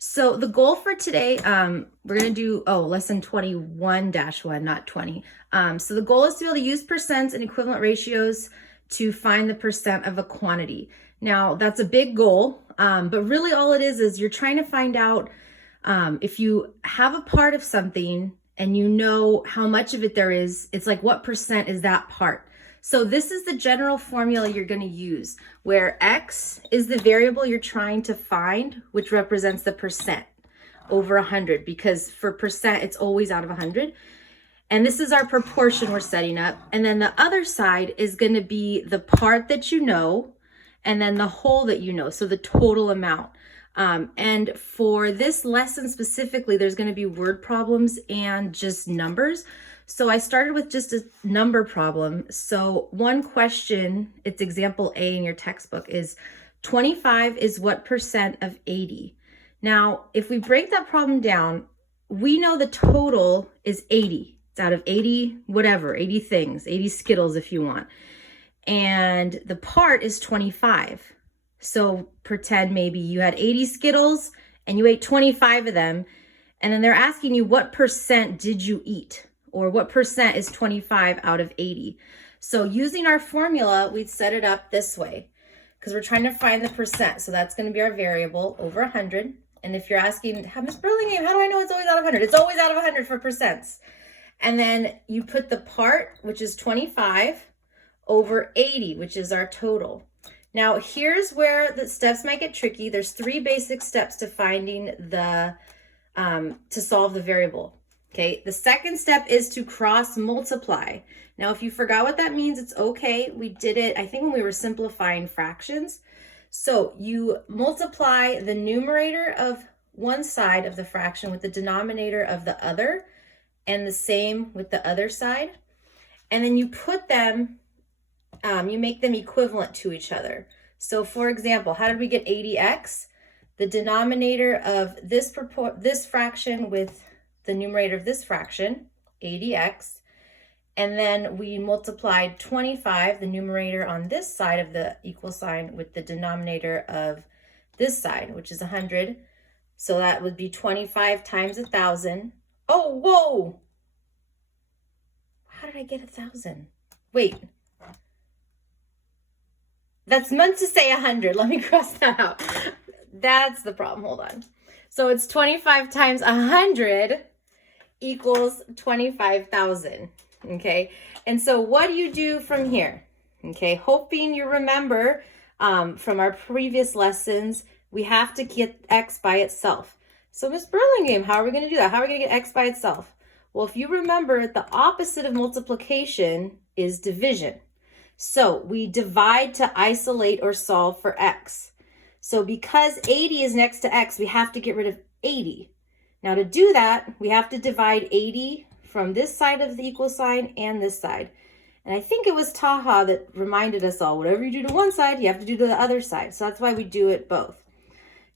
So the goal for today, we're going to do, lesson 21-1, not 20. So the goal is to be able to use percents and equivalent ratios to find the percent of a quantity. Now, that's a big goal, but really all it is you're trying to find out if you have a part of something and you know how much of it there is, it's like what percent is that part? So this is the general formula you're going to use, where X is the variable you're trying to find, which represents the percent over 100, because for percent, it's always out of 100. And this is our proportion we're setting up. And then the other side is going to be the part that you know, and then the whole that you know, so the total amount. And for this lesson specifically, there's going to be word problems and just numbers. So I started with just a number problem. So one question, it's example A in your textbook, is 25 is what percent of 80? Now, if we break that problem down, we know the total is 80. It's out of 80, whatever, 80 things, 80 Skittles if you want. And the part is 25. So pretend maybe you had 80 Skittles and you ate 25 of them. And then they're asking you what percent did you eat? Or what percent is 25 out of 80? So using our formula, we'd set it up this way because we're trying to find the percent. So that's going to be our variable over 100. And if you're asking, Miss Burlingame, how do I know it's always out of 100? It's always out of 100 for percents. And then you put the part, which is 25, over 80, which is our total. Now, here's where the steps might get tricky. There's 3 basic steps to finding the, to solve the variable. Okay, the second step is to cross multiply. Now, if you forgot what that means, it's okay. We did it, I think, when we were simplifying fractions. So you multiply the numerator of one side of the fraction with the denominator of the other, and the same with the other side. And then you put them, you make them equivalent to each other. So for example, how did we get 80x? The denominator of this fraction with the numerator of this fraction, 80x, and then we multiplied 25, the numerator on this side of the equal sign, with the denominator of this side, which is 100. So that would be 25 times 1,000. Oh, whoa! How did I get 1,000? Wait. That's meant to say 100. Let me cross that out. That's the problem. Hold on. So it's 25 times 100 equals 25,000, okay? And so what do you do from here? Okay, hoping you remember from our previous lessons, we have to get X by itself. So Miss Burlingame, how are we gonna do that? How are we gonna get X by itself? Well, if you remember, the opposite of multiplication is division. So we divide to isolate or solve for X. So because 80 is next to X, we have to get rid of 80. Now to do that, we have to divide 80 from this side of the equal sign and this side. And I think it was Taha that reminded us all, whatever you do to one side, you have to do to the other side. So that's why we do it both.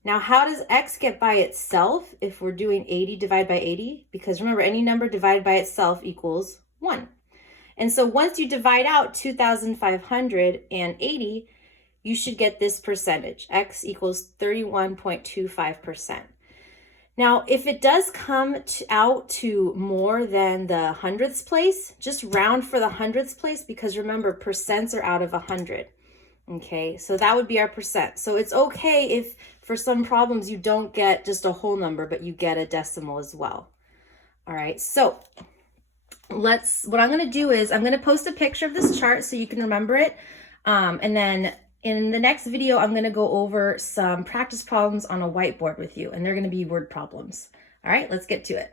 Now, how does X get by itself if we're doing 80 divided by 80? Because remember, any number divided by itself equals 1. And so once you divide out 2,580, you should get this percentage. X equals 31.25%. Now, if it does come out to more than the hundredths place, just round for the hundredths place, because remember, percents are out of 100. Okay, so that would be our percent. So it's okay if for some problems you don't get just a whole number, but you get a decimal as well. All right, so what I'm going to do is I'm going to post a picture of this chart so you can remember it. And then in the next video, I'm going to go over some practice problems on a whiteboard with you, and they're going to be word problems. All right, let's get to it.